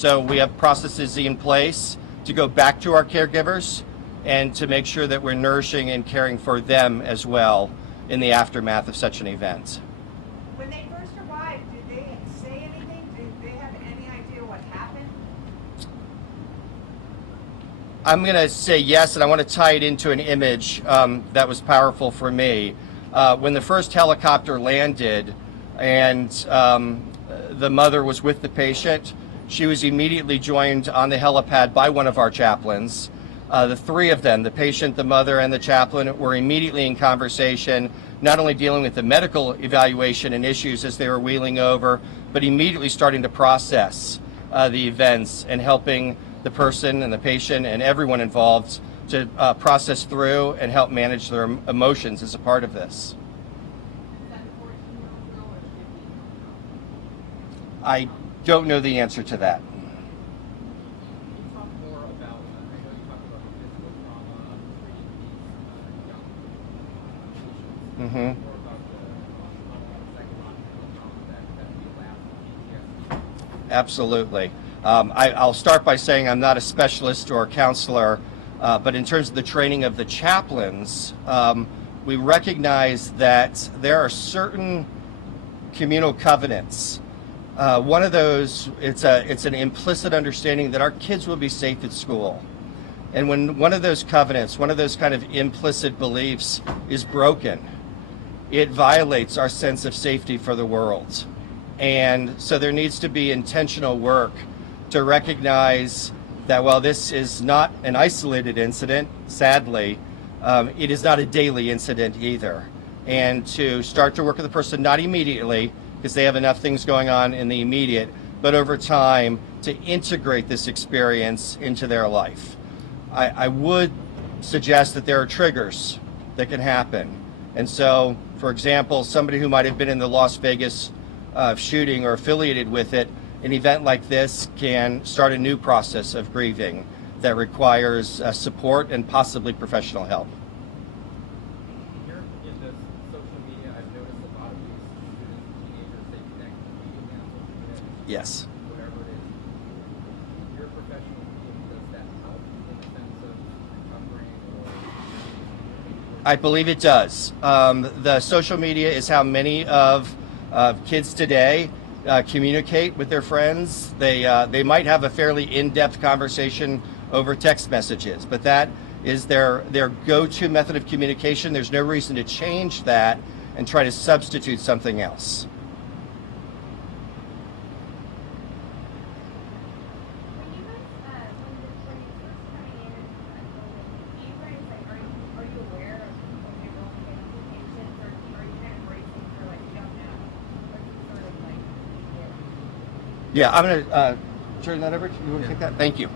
So we have processes in place to go back to our caregivers and to make sure that we're nourishing and caring for them as well in the aftermath of such an event. When they first arrived, did they say anything? Did they have any idea what happened? I'm going to say yes, and I want to tie it into an image that was powerful for me. When the first helicopter landed and the mother was with the patient, she was immediately joined on the helipad by one of our chaplains. The three of them, the patient, the mother, and the chaplain, were immediately in conversation, not only dealing with the medical evaluation and issues as they were wheeling over, but immediately starting to process the events and helping the person and the patient and everyone involved to process through and help manage their emotions as a part of this. Is that a 14-year-old girl or a 15-year-old girl? I don't know the answer to that. Mm-hmm. Absolutely. I'll start by saying I'm not a specialist or a counselor, but in terms of the training of the chaplains, we recognize that there are certain communal covenants. One of those, it's an implicit understanding that our kids will be safe at school. And when one of those covenants, one of those kind of implicit beliefs is broken, it violates our sense of safety for the world. And so there needs to be intentional work to recognize that while this is not an isolated incident, sadly, it is not a daily incident either. And to start to work with the person, not immediately, because they have enough things going on in the immediate, but over time to integrate this experience into their life. I would suggest that there are triggers that can happen. And so, for example, somebody who might have been in the Las Vegas shooting or affiliated with it, an event like this can start a new process of grieving that requires support and possibly professional help. Here in this social media, I've noticed a lot of these students, teenagers, they connect immediately on social media. Yes. Whatever it is. Your professional field, does that help in the sense of recovering or? I believe it does. The social media is how many of kids today communicate with their friends. They might have a fairly in-depth conversation over text messages, but that is their go-to method of communication. There's no reason to change that and try to substitute something else. When you guys, when you first coming in and do you guys are you aware of okay, we're only getting 2 patients, or are you kind of bracing for like jump now? Or is it sort of like Yeah, I'm gonna turn that over. You want to take that? Thank you.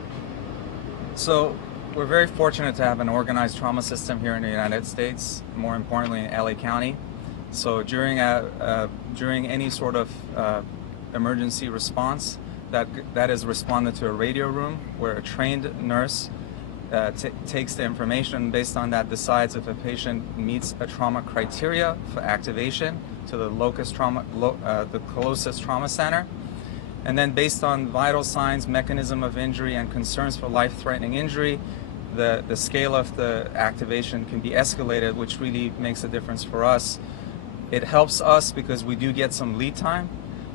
So we're very fortunate to have an organized trauma system here in the United States, more importantly in LA County. So during any sort of emergency response, that is responded to a radio room where a trained nurse takes the information, and based on that decides if a patient meets a trauma criteria for activation to the the closest trauma center. And then based on vital signs, mechanism of injury, and concerns for life-threatening injury, the scale of the activation can be escalated, which really makes a difference for us. It helps us because we do get some lead time.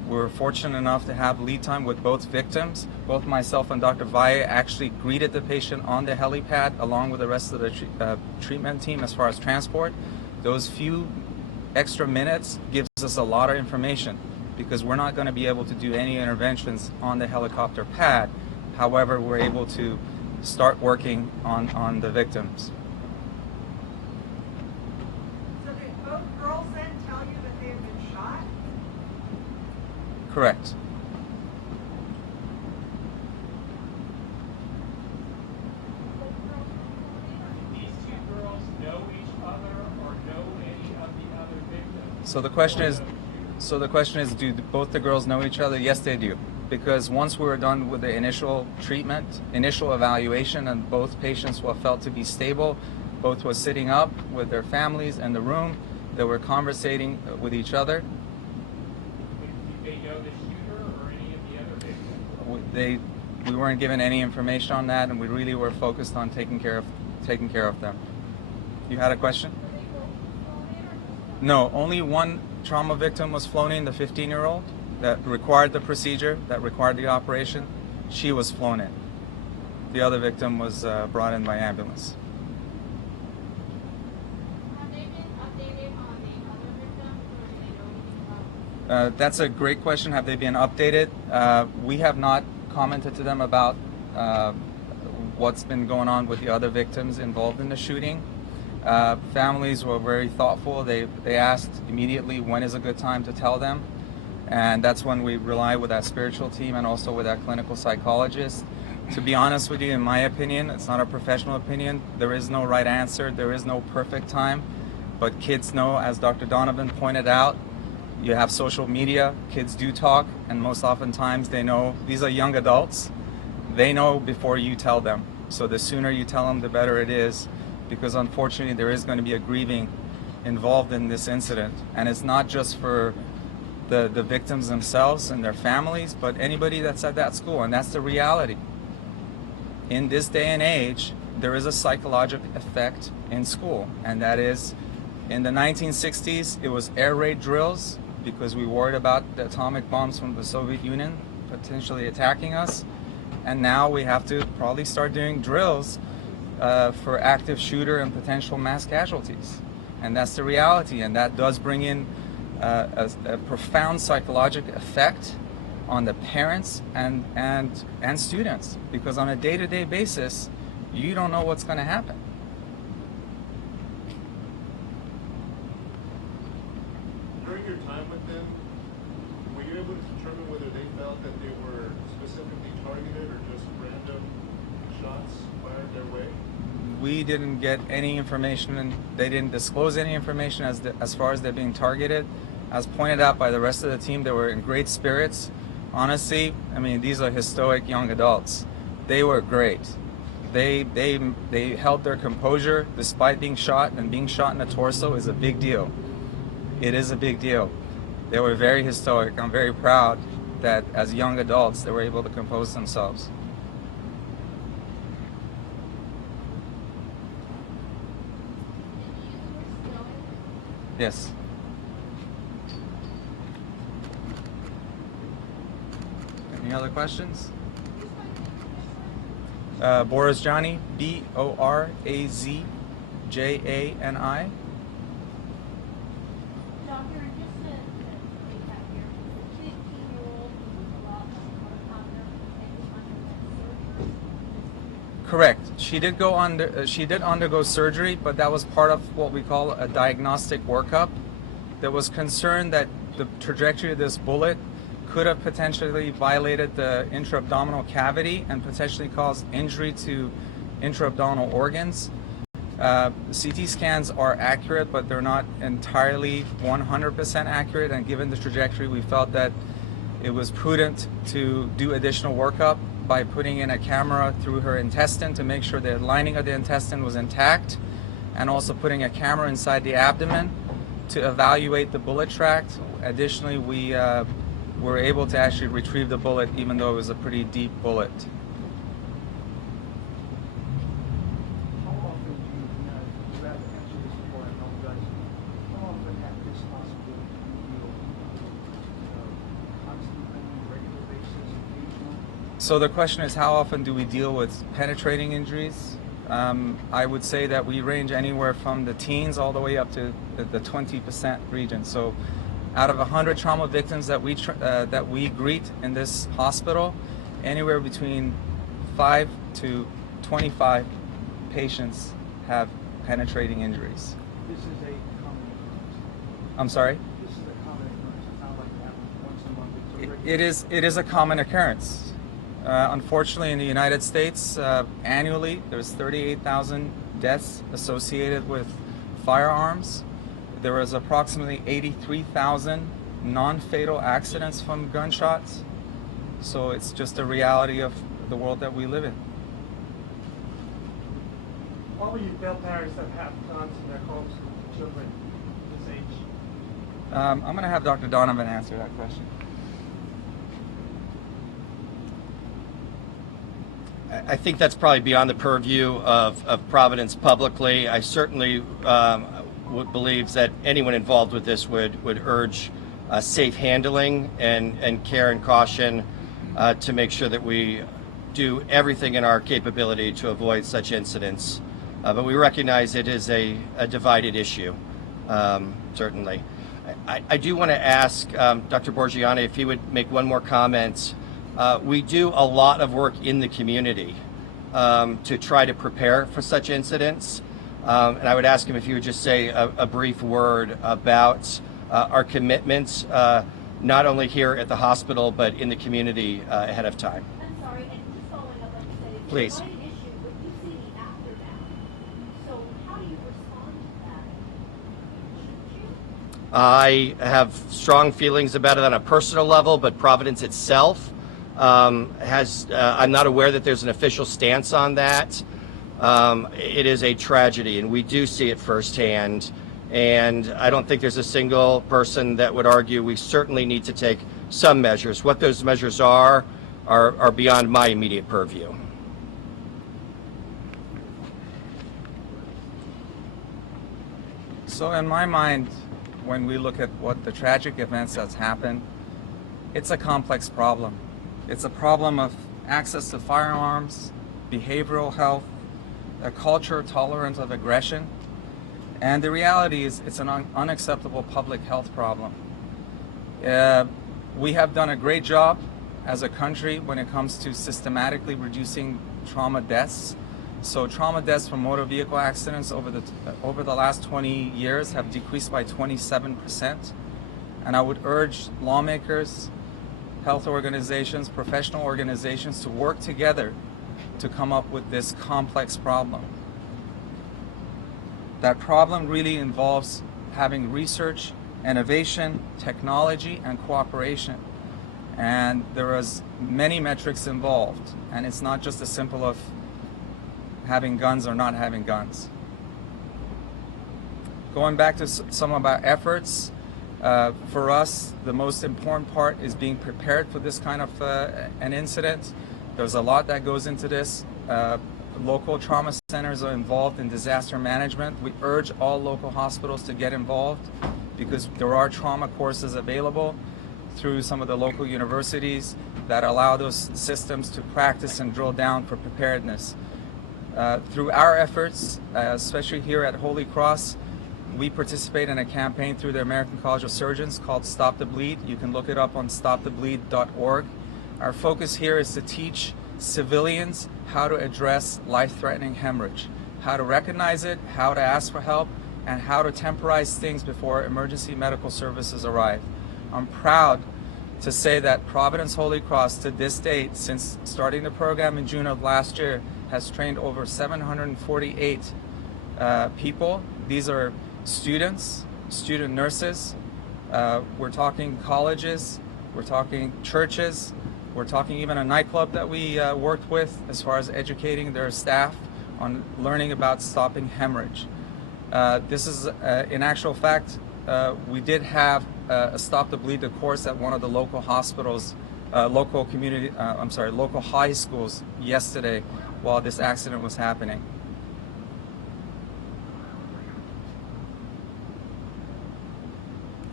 We're fortunate enough to have lead time with both victims. Both myself and Dr. Valle actually greeted the patient on the helipad along with the rest of the treatment team as far as transport. Those few extra minutes gives us a lot of information, because we're not going to be able to do any interventions on the helicopter pad. However, we're able to start working on the victims. So did both girls then tell you that they had been shot? Correct. These two girls know each other or know any of the other victims? So the question is, do both the girls know each other? Yes, they do. Because once we were done with the initial treatment, initial evaluation, and both patients were felt to be stable, both were sitting up with their families in the room, they were conversating with each other. Did they know the shooter or any of the other victims? We weren't given any information on that, and we really were focused on taking care of them. You had a question? Were they both flown in or just one? No, only one trauma victim was flown in, the 15-year-old that required the procedure, that required the operation. She was flown in. The other victim was brought in by ambulance. Have they been updated on the other victims, or do they know anything about? That's a great question. Have they been updated? We have not commented to them about what's been going on with the other victims involved in the shooting. Families were very thoughtful. They asked immediately when is a good time to tell them, and that's when we rely with that spiritual team and also with that clinical psychologist. To be honest with you, in my opinion, it's not a professional opinion, there is no right answer, there is no perfect time, but kids know, as Dr. Donovan pointed out, you have social media, kids do talk, and most oftentimes they know, these are young adults, they know before you tell them. So the sooner you tell them, the better it is, because unfortunately there is going to be a grieving involved in this incident. And it's not just for the victims themselves and their families, but anybody that's at that school, and that's the reality. In this day and age, there is a psychological effect in school, and that is, in the 1960s, it was air raid drills because we worried about the atomic bombs from the Soviet Union potentially attacking us, and now we have to probably start doing drills for active shooter and potential mass casualties, and that's the reality, and that does bring in a profound psychological effect on the parents and students, because on a day-to-day basis, you don't know what's going to happen. During your time with them, were you able to determine whether they felt that they were specifically targeted or just random shots fired their way? We didn't get any information, and they didn't disclose any information as far as they're being targeted. As pointed out by the rest of the team, they were in great spirits. Honestly, I mean, these are stoic young adults. They were great. They held their composure despite being shot, and being shot in the torso is a big deal. It is a big deal. They were very stoic. I'm very proud that as young adults they were able to compose themselves. Yes. Any other questions? Borazjani, Borazjani. Doctor, just to recap here, the 15-year-old was allowed to helicopter and underwent surgery. Correct. She did undergo surgery, but that was part of what we call a diagnostic workup. There was concern that the trajectory of this bullet could have potentially violated the intra-abdominal cavity and potentially caused injury to intra-abdominal organs. CT scans are accurate, but they're not entirely 100% accurate, and given the trajectory, we felt that it was prudent to do additional workup by putting in a camera through her intestine to make sure the lining of the intestine was intact, and also putting a camera inside the abdomen to evaluate the bullet tract. Additionally, we were able to actually retrieve the bullet even though it was a pretty deep bullet. How often do you rather answer this before I apologize, how often at this hospital do you deal constantly, on a regular basis, occasional? So the question is, how often do we deal with penetrating injuries? I would say that we range anywhere from the teens all the way up to the 20% region. So out of 100 trauma victims that we greet in this hospital, anywhere between 5 to 25 patients have penetrating injuries. This is a common occurrence. I'm sorry? This is a common occurrence. It's not like it happens once a month. It's a regular. It is a common occurrence. Unfortunately, in the United States, annually there's 38,000 deaths associated with firearms. There was approximately 83,000 non-fatal accidents from gunshots. So it's just a reality of the world that we live in. What will you tell parents that have sons in their homes with children this age? I'm going to have Dr. Donovan answer that question. I think that's probably beyond the purview of Providence publicly. I certainly would believe that anyone involved with this would urge safe handling and care and caution to make sure that we do everything in our capability to avoid such incidents. But we recognize it is a divided issue, certainly. I do want to ask Dr. Borgiani if he would make one more comment. We do a lot of work in the community to try to prepare for such incidents. And I would ask him if he would just say a brief word about our commitments, not only here at the hospital, but in the community ahead of time. I'm sorry, and just following up, like you said, it's Please. not an issue, but you see the aftermath. So how do you respond to that? Shouldn't you? I have strong feelings about it on a personal level, but Providence itself has, I'm not aware that there's an official stance on that. It is a tragedy, and we do see it firsthand. And I don't think there's a single person that would argue we certainly need to take some measures. What those measures are beyond my immediate purview. So in my mind, when we look at what the tragic events that's happened, it's a complex problem. It's a problem of access to firearms, behavioral health, a culture tolerant of aggression, and the reality is it's an unacceptable public health problem. We have done a great job as a country when it comes to systematically reducing trauma deaths. So trauma deaths from motor vehicle accidents over the last 20 years have decreased by 27%. And I would urge lawmakers, health organizations, professional organizations to work together to come up with this complex problem. That problem really involves having research, innovation, technology, and cooperation. And there is many metrics involved, and it's not just as simple of having guns or not having guns. Going back to some of our efforts, for us, the most important part is being prepared for this kind of an incident. There's a lot that goes into this. Local trauma centers are involved in disaster management. We urge all local hospitals to get involved because there are trauma courses available through some of the local universities that allow those systems to practice and drill down for preparedness. Through our efforts, especially here at Holy Cross, we participate in a campaign through the American College of Surgeons called Stop the Bleed. You can look it up on stopthebleed.org. Our focus here is to teach civilians how to address life-threatening hemorrhage, how to recognize it, how to ask for help, and how to temporize things before emergency medical services arrive. I'm proud to say that Providence Holy Cross to this date, since starting the program in June of last year, has trained over 748 people. These are students, student nurses, we're talking colleges, we're talking churches, we're talking even a nightclub that we worked with as far as educating their staff on learning about stopping hemorrhage. This is, in actual fact, we did have a Stop the Bleed course at one of the local hospitals, local high schools yesterday while this accident was happening.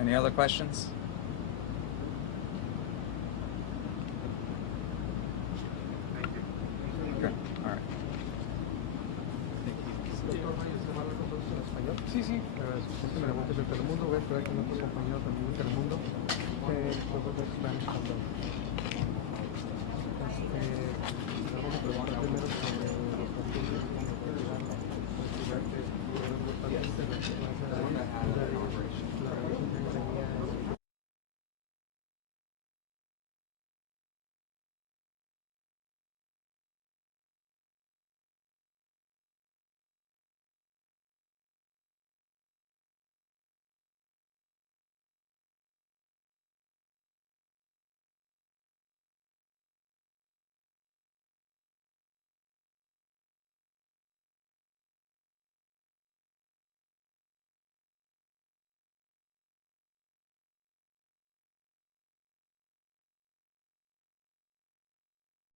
Any other questions? Okay, all right. Sí, sí. Siempre me gusta el Telemundo, voy a esperar que nuestros compañeros también del Telemundo. Los otros están